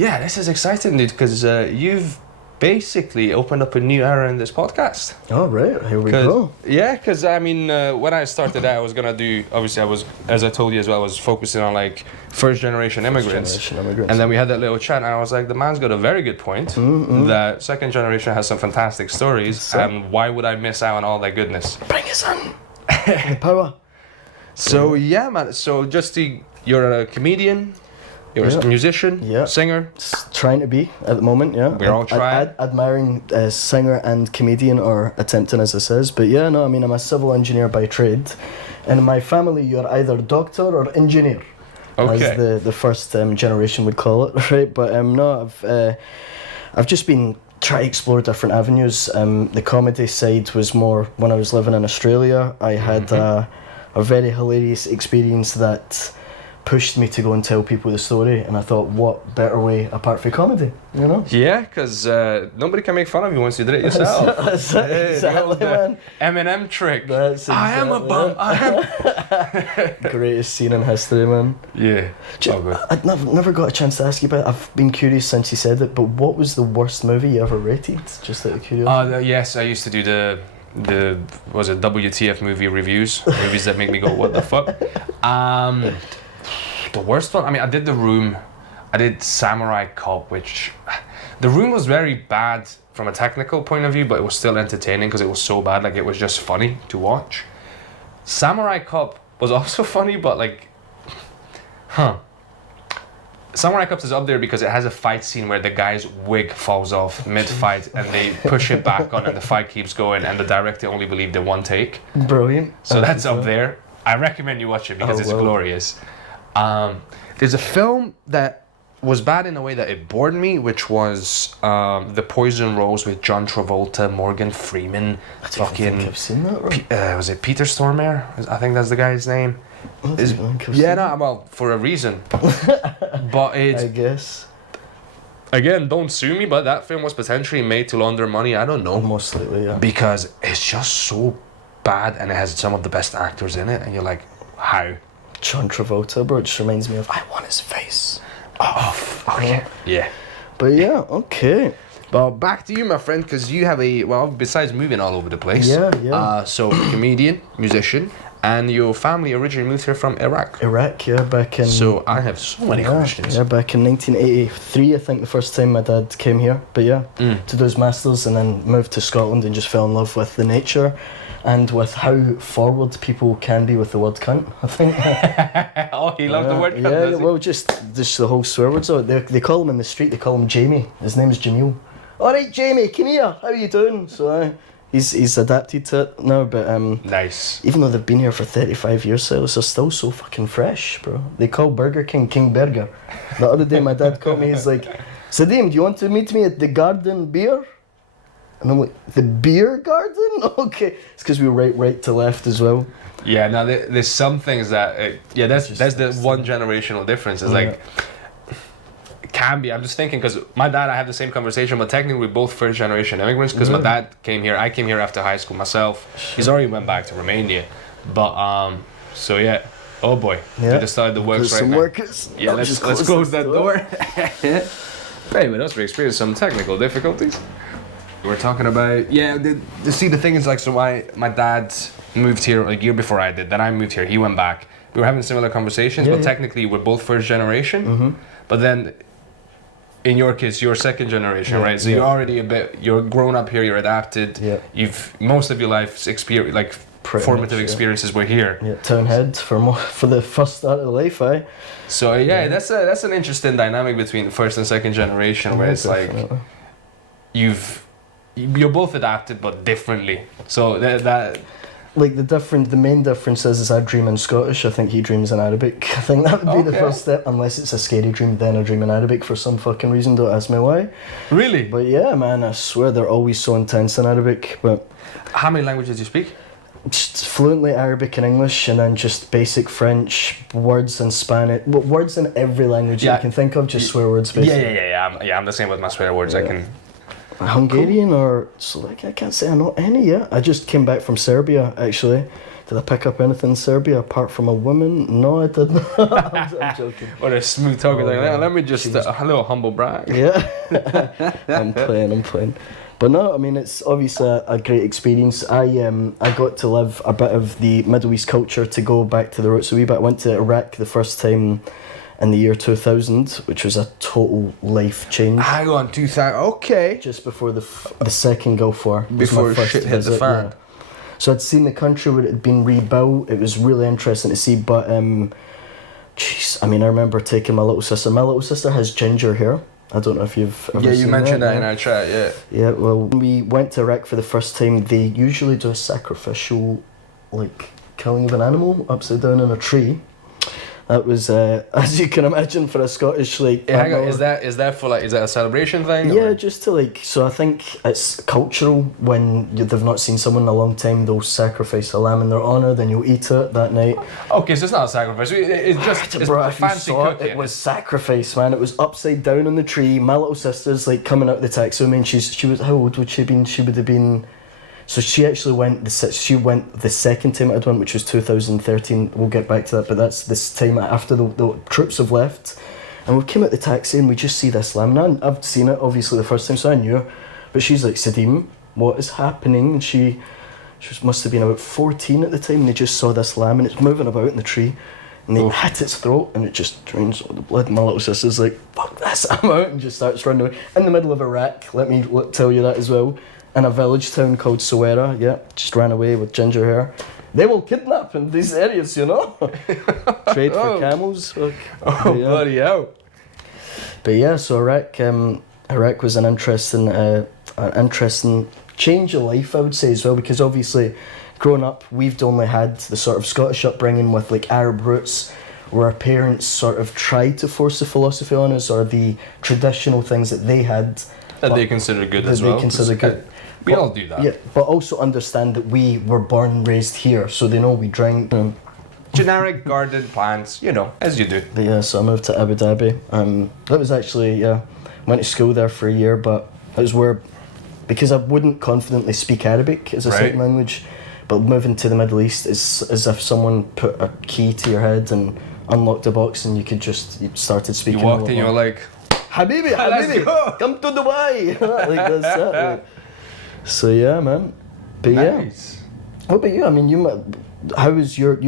Yeah, this is exciting, dude, because you've basically opened up a new era in this podcast. Oh, right. Here we go. Yeah, because I mean, when I started out, I was gonna do. Obviously, I was, as I told you as well, I was focusing on like first generation immigrants. And then we had that little chat, and I was like, the man's got a very good point. That second generation has some fantastic stories, and why would I miss out on all that goodness? Bring us in. The power. So yeah, man. So you're a comedian. You're a musician, singer. Trying to be at the moment, yeah. We're all trying. Admiring singer and comedian, or attempting, as it says. But yeah, no, I mean, I'm a civil engineer by trade. And in my family, you're either doctor or engineer. Okay. As the first generation would call it, right? But no, I've just been trying to explore different avenues. The comedy side was more when I was living in Australia. I had a very hilarious experience that pushed me to go and tell people the story, and I thought, what better way apart from comedy, you know? Yeah, because nobody can make fun of you once you did it yourself. That's exactly, man. Eminem trick. That's exactly, I am a bum. I am. Greatest scene in history, man. Yeah. I'd never got a chance to ask you about it. I've been curious since you said it, but what was the worst movie you ever rated? Just out of curiosity. Yes, I used to do the WTF movie reviews, movies that make me go, what the fuck? The worst one, I mean, I did The Room, I did Samurai Cop, which, The Room was very bad from a technical point of view, but it was still entertaining because it was so bad, like it was just funny to watch. Samurai Cop was also funny, but like, Samurai Cop is up there because it has a fight scene where the guy's wig falls off mid-fight and they push it back on and the fight keeps going and the director only believed in one take. Brilliant. So that's up there. I recommend you watch it because it's glorious. There's a film that was bad in a way that it bored me, which was The Poison Rose with John Travolta, Morgan Freeman, I don't think I've seen that, right? Was it Peter Stormare? I think that's the guy's name. For a reason. But I guess. Again, don't sue me, but that film was potentially made to launder money. I don't know. Most likely, yeah. Because it's just so bad and it has some of the best actors in it, and you're like, how? John Travolta, bro, it just reminds me of I Want His Face. Oh, okay. Yeah. But yeah, okay. Well, back to you, my friend, because you have besides moving all over the place. Yeah. So, comedian, musician, and your family originally moved here from Iraq. Iraq, yeah, back in... So, I have so many questions. Yeah, back in 1983, I think, the first time my dad came here. But yeah, to do his masters, and then moved to Scotland and just fell in love with the nature and with how forward people can be with the word cunt, I think. Oh, he loved the word cunt, yeah, well, just the whole swear words. They call him in the street, they call him Jamie. His name is Jamil. All right, Jamie, come here. How are you doing? So he's adapted to it now, but nice. Even though they've been here for 35 years, Sylas, they're still so fucking fresh, bro. They call Burger King King Burger. The other day, my dad called me. He's like, Sadim, do you want to meet me at the Garden Beer? And I'm like, the beer garden? Okay. It's because we were right to left as well. Yeah, now there's some things that, that's the one generational difference. It's like, it can be, I'm just thinking, because my dad, I had the same conversation, but technically we're both first generation immigrants, because my dad came here, I came here after high school myself. He's already went back to Romania. But, so yeah. Oh boy. Yeah. We just started the works right now. Workers. Yeah, let's close that door. Anyway, that's we experienced some technical difficulties. We're talking about, the thing is, like, so my dad moved here a year before I did, then I moved here, he went back. We were having similar conversations, but technically we're both first generation, but then in your case, you're second generation, right? So you're already you're grown up here, you're adapted, you've, most of your life's experience, like, formative experiences were here. Yeah, Townhead for the first start of life, eh? So that's an interesting dynamic between the first and second generation, where it's definitely. Like, you're both adapted but differently. So that like the main difference is I dream in Scottish. I think he dreams in Arabic. I think that would be the first step. Unless it's a scary dream, then I dream in Arabic for some fucking reason. Don't ask me why. Really? But yeah, man, I swear they're always so intense in Arabic. But how many languages do you speak? Just fluently Arabic and English, and then just basic French, words in Spanish, words in every language you can think of, just swear words basically. Yeah, I'm the same with my swear words. I can. Hungarian or Slovak, I can't say I know any yet. I just came back from Serbia actually Did I pick up anything in Serbia apart from a woman? No, I didn't. I'm joking. What a smooth talker like that. Let me just a little humble brag. Yeah, I'm playing. But no, I mean it's obviously a great experience. I got to live a bit of the Middle East culture, to go back to the roots a wee bit. I went to Iraq the first time in the year 2000, which was a total life change. Hang on, 2000. Okay. Just before the second Gulf War. Before shit hit the fan. Yeah. So I'd seen the country where it had been rebuilt. It was really interesting to see, but jeez, I mean, I remember taking my little sister. My little sister has ginger hair. I don't know if you've ever seen you mentioned that yeah. in our chat, yeah. Yeah, well, when we went to Iraq for the first time, they usually do a sacrificial, like, killing of an animal upside down in a tree. That was, as you can imagine, for a Scottish, like... Yeah, hang on, is that for, like, is that a celebration thing? Yeah, or? just to, like, so I think it's cultural. When they've not seen someone in a long time, they'll sacrifice a lamb in their honour, then you'll eat it that night. Okay, so it's not a sacrifice, it's just it's bro, if fancy you saw cooking. it was sacrifice, man. It was upside down on the tree. My little sister's, like, coming out of the taxi. I mean, she was, how old would she have been? She would have been... So she actually went the second time I'd went, which was 2013. We'll get back to that, but that's this time after the troops have left, and we came out the taxi and we just see this lamb. Now I've seen it obviously the first time, so I knew her, but she's like, Sadim, what is happening? And she must have been about 14 at the time, and they just saw this lamb and it's moving about in the tree, and they hit its throat and it just drains all the blood. And my little sister's like, fuck this, I'm out, and just starts running away in the middle of Iraq. Let me tell you that as well. In a village town called Sowera, just ran away with ginger hair. They will kidnap in these areas, you know. Trade for camels. Bloody hell. But yeah, so Iraq was an interesting change of life, I would say, as well, because obviously, growing up, we've only had the sort of Scottish upbringing with like Arab roots, where our parents sort of tried to force the philosophy on us, or the traditional things that they had. That they consider good as well. They consider good. We all do that. Yeah, but also understand that we were born and raised here, so they know we drink. Generic garden plants, you know, as you do. But yeah, so I moved to Abu Dhabi. That was actually, went to school there for a year, but it was where, because I wouldn't confidently speak Arabic as a second language, but moving to the Middle East is as if someone put a key to your head and unlocked a box and you started speaking. You walked in, you were like, Habibi, come to Dubai. Like that's it. Like. So yeah, man. But nice. Yeah. What about you? I mean, you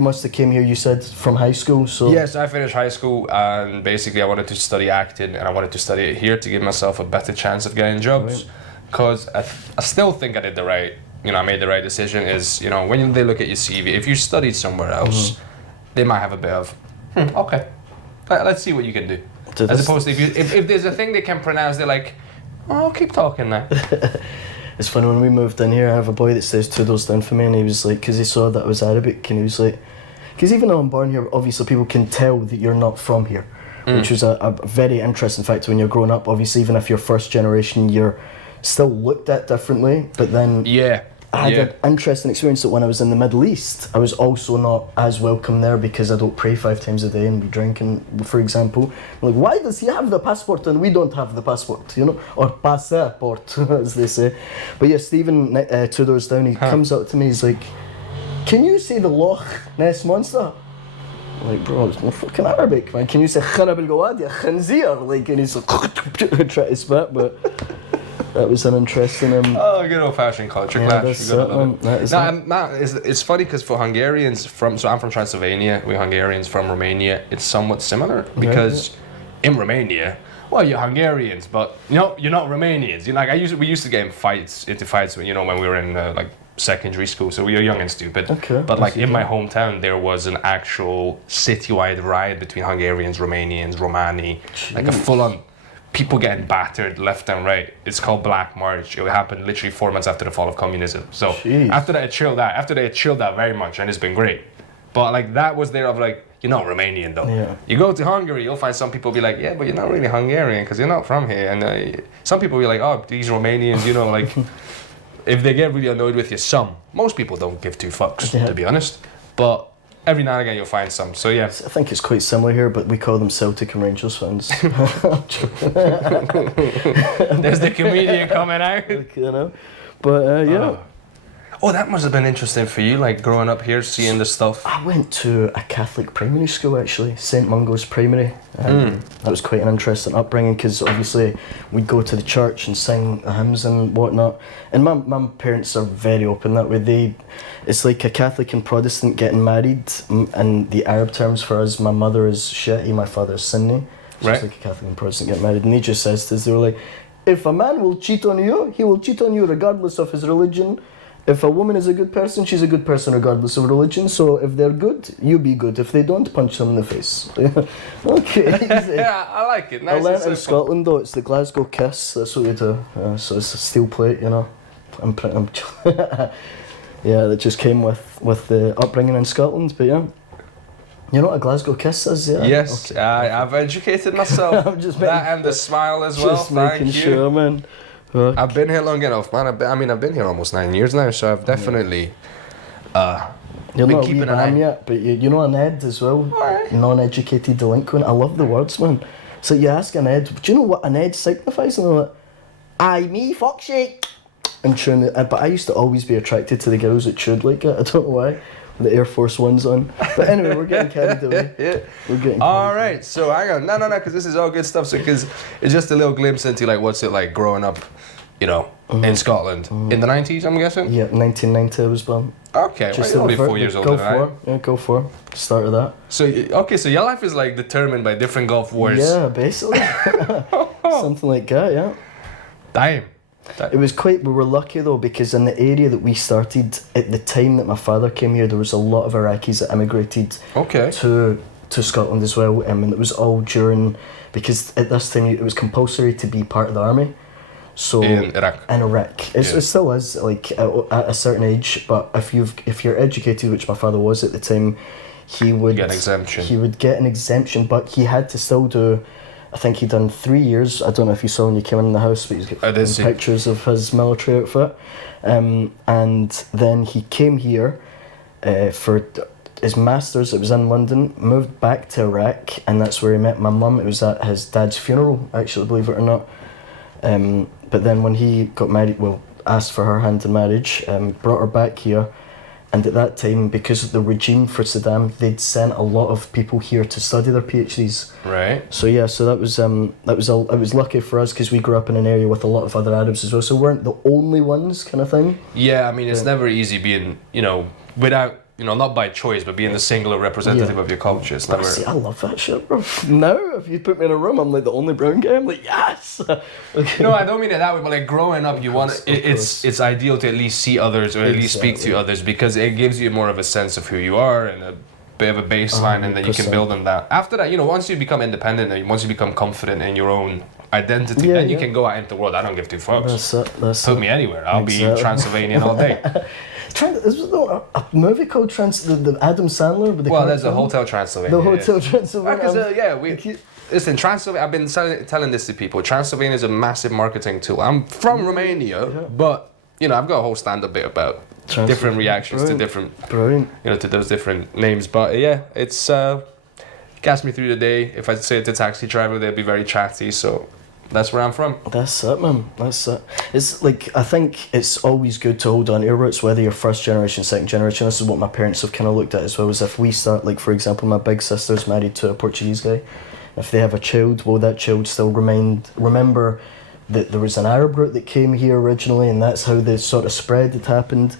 must have came here, you said, from high school, so... Yes, I finished high school and basically I wanted to study acting and I wanted to study it here to give myself a better chance of getting jobs. Because I still think I did I made the right decision. Is, when they look at your CV, if you studied somewhere else, they might have a bit of, okay, let's see what you can do. As opposed to if there's a thing they can pronounce, they're like, oh, keep talking now. It's funny, when we moved in here, I have a boy that stays 2 doors down from me, and he was like, because he saw that I was Arabic, and he was like, because even though I'm born here, obviously people can tell that you're not from here, which was a very interesting fact when you're growing up. Obviously, even if you're first generation, you're still looked at differently, but then I had an interesting experience that when I was in the Middle East, I was also not as welcome there because I don't pray 5 times a day and be drinking, for example. I'm like, why does he have the passport and we don't have the passport, or passport, as they say. But yeah, Stephen, 2 doors down, he comes up to me, he's like, can you say the Loch Ness Monster? I'm like, bro, it's not fucking Arabic, man. Can you say Kharab al-Gawad, ya khanzir? Like, and he's like, try to spit, but... That was an interesting... good old-fashioned culture clash. You gotta love it. It's funny because for Hungarians so I'm from Transylvania, we Hungarians from Romania, it's somewhat similar because in Romania, well, you're Hungarians, but you're not Romanians. We used to get into fights when we were in secondary school, so we were young and stupid. Okay. But in my hometown, there was an actual citywide riot between Hungarians, Romanians, Romani, like a full-on. People getting battered left and right. It's called Black March. It happened literally 4 months after the fall of communism. So after that, it chilled out very much, and it's been great. But that was there of you're not Romanian though. Yeah. You go to Hungary, you'll find some people be like, yeah, but you're not really Hungarian because you're not from here. And some people be like, oh, these Romanians, if they get really annoyed with you, most people don't give 2 fucks, to be honest. But every now and again you'll find some, so yeah. I think it's quite similar here, but we call them Celtic and Rangers fans. There's the comedian coming out. But yeah. Oh, that must have been interesting for you, like growing up here, seeing the stuff. I went to a Catholic primary school actually, St Mungo's Primary. That was quite an interesting upbringing because obviously we'd go to the church and sing the hymns and whatnot. And my parents are very open that way. It's like a Catholic and Protestant getting married, and the Arab terms for us, my mother is Shi'i, my father is Sunni. So it's like a Catholic and Protestant getting married. And they just says to us, they were like, if a man will cheat on you, he will cheat on you regardless of his religion. If a woman is a good person, she's a good person regardless of religion. So if they're good, you be good. If they don't, punch them in the face. Okay. Yeah, I like it. Nice. I learnt in Scotland though, it's the Glasgow kiss. That's what we do. So it's a steel plate, you know. Yeah, that just came with the upbringing in Scotland. But yeah, you know what a Glasgow kiss is, yeah? Yes, okay. I've educated myself. I'm just that and the smile as well. Just making sure, man. Okay. I've been here long enough, man. I've been here almost 9 years now, so I've definitely You're been not keeping a an wee bam eye. yet, but you know an Ed as well. Alright. Non-educated delinquent. I love the words, man. So you ask an Ed, do you know what an Ed signifies? And they're like, aye, me, fuck's sake. And chewing it. But I used to always be attracted to the girls that chewed like it. I don't know why. With the Air Force Ones on. But anyway, we're getting carried away. Yeah. We're getting All right, so hang on. No, because this is all good stuff. So, because it's just a little glimpse into like what's it like growing up, you know, in Scotland in the 90s, I'm guessing. Yeah, 1990 I was born. Okay, well, you're only 4 years older than I am. Yeah, go for it. Start of that. So, okay, so your life is like determined by different Gulf Wars. Yeah, basically. Something like that, yeah. Damn. It was quite, we were lucky though, because in the area that we started, at the time that my father came here, there was a lot of Iraqis that immigrated to Scotland as well, and it was all during, because at this time it was compulsory to be part of the army. So in Iraq. It still is, like at a certain age, but if you're educated, which my father was at the time, he would get an exemption. He would get an exemption, but he had to still do, I think he'd done 3 years. I don't know if you saw when you came in the house, but he's got pictures of his military outfit. And then he came here for his masters. It was in London. Moved back to Iraq, and that's where he met my mum. It was at his dad's funeral, actually, believe it or not. But then when he got married, asked for her hand in marriage, brought her back here. And at that time, because of the regime for Saddam, they'd sent a lot of people here to study their PhDs. Right. So yeah, so it was lucky for us because we grew up in an area with a lot of other Arabs as well. So we weren't the only ones, kind of thing. Yeah, I mean, it's never easy being, without, not by choice, but being the singular representative of your culture. It's never. See, I love that shit, bro. Now, if you put me in a room, I'm like the only brown guy. I'm like, yes. Okay. No, I don't mean it that way. But like growing up, you want it's ideal to at least see others or at least speak to others because it gives you more of a sense of who you are and a bit of a baseline, and then you can build on that. After that, once you become independent and once you become confident in your own identity, then you can go out into the world. I don't give two fucks. Put me anywhere. I'll be Transylvanian all day. There's a movie called the Adam Sandler. There's a Hotel Transylvania. The Hotel Transylvania. Listen, Transylvania. I've been telling this to people. Transylvania is a massive marketing tool. I'm from Romania, but I've got a whole stand-up bit about different reactions to different, to those different names. But yeah, it's gets me through the day. If I say it to a taxi driver, they'll be very chatty. So. That's where I'm from. That's it, man. That's it. It's like, I think it's always good to hold on to your roots, whether you're first generation, second generation. This is what my parents have kind of looked at as well, as if we start, like, for example, my big sister's married to a Portuguese guy. If they have a child, will that child still remember that there was an Arab root that came here originally, and that's how the sort of spread had happened?